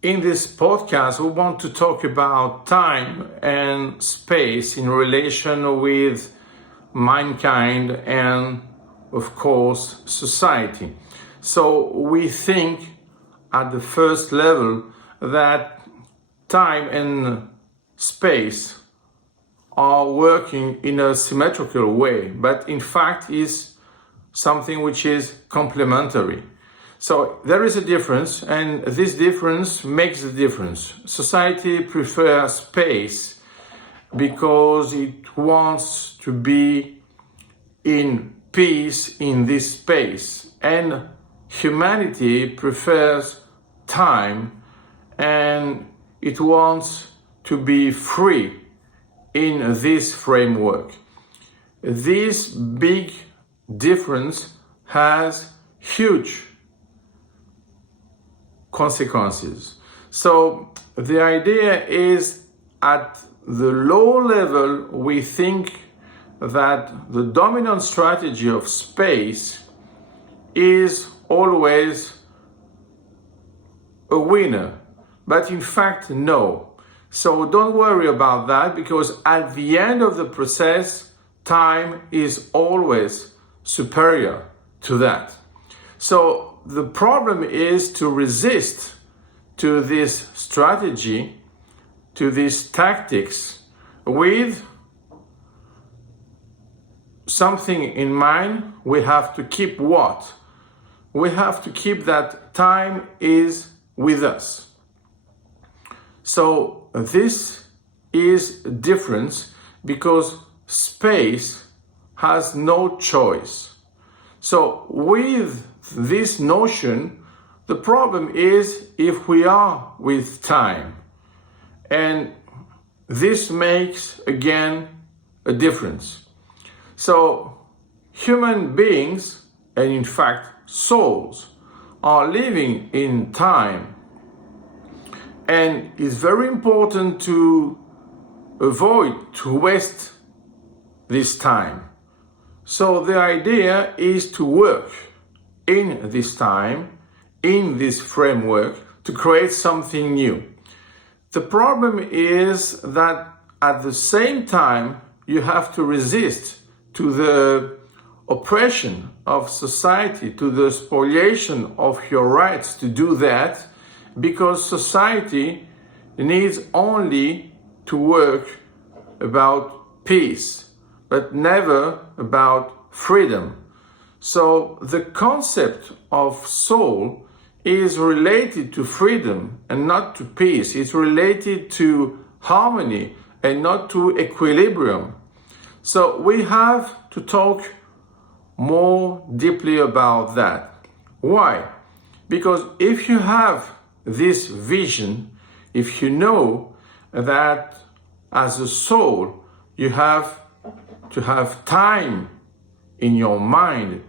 In this podcast, we want to talk about time and space in relation with mankind and, of course, society. So we think at the first level that time and space are working in a symmetrical way, but in fact is something which is complementary. So there is a difference, and this difference makes the difference. Society prefers space because it wants to be in peace in this space, and humanity prefers time and it wants to be free in this framework. This big difference has huge consequences. So the idea is at the low level, we think that the dominant strategy of space is always a winner. But in fact, no. So don't worry about that, because at the end of the process, time is always superior to that. So the problem is to resist to this strategy, to these tactics, with something in mind. We have to keep what? We have to keep that time is with us. So this is a difference because space has no choice. So with this notion, the problem is if we are with time, and this makes again a difference. So human beings, and in fact souls, are living in time, and it's very important to avoid to waste this time. So the idea is to work in this time, in this framework, to create something new. The problem is that at the same time, you have to resist to the oppression of society, to the spoliation of your rights to do that, because society needs only to work about peace, but never about freedom. So the concept of soul is related to freedom and not to peace. It's related to harmony and not to equilibrium. So we have to talk more deeply about that. Why? Because if you have this vision, if you know that as a soul you have to have time in your mind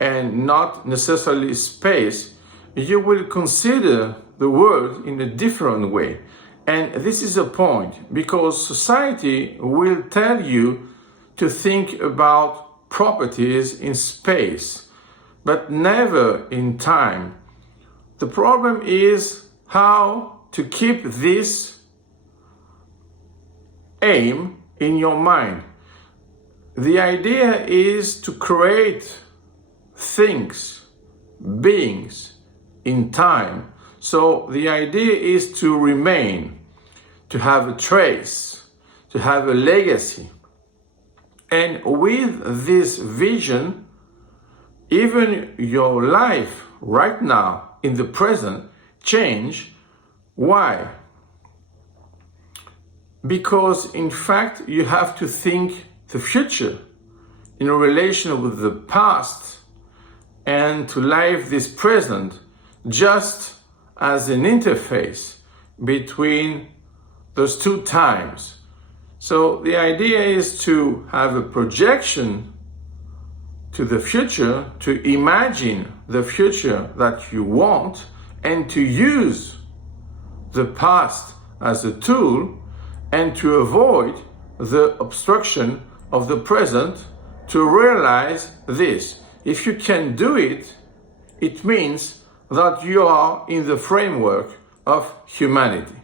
and not necessarily space, you will consider the world in a different way. And this is a point, because society will tell you to think about properties in space, but never in time. The problem is how to keep this aim in your mind. The idea is to create things, beings in time. So the idea is to remain, to have a trace, to have a legacy. And with this vision, even your life right now, in the present, change. Why? Because in fact you have to think the future in relation with the past, and to live this present just as an interface between those two times. So the idea is to have a projection to the future, to imagine the future that you want, and to use the past as a tool, and to avoid the obstruction of the present, to realize this. If you can do it, it means that you are in the framework of humanity.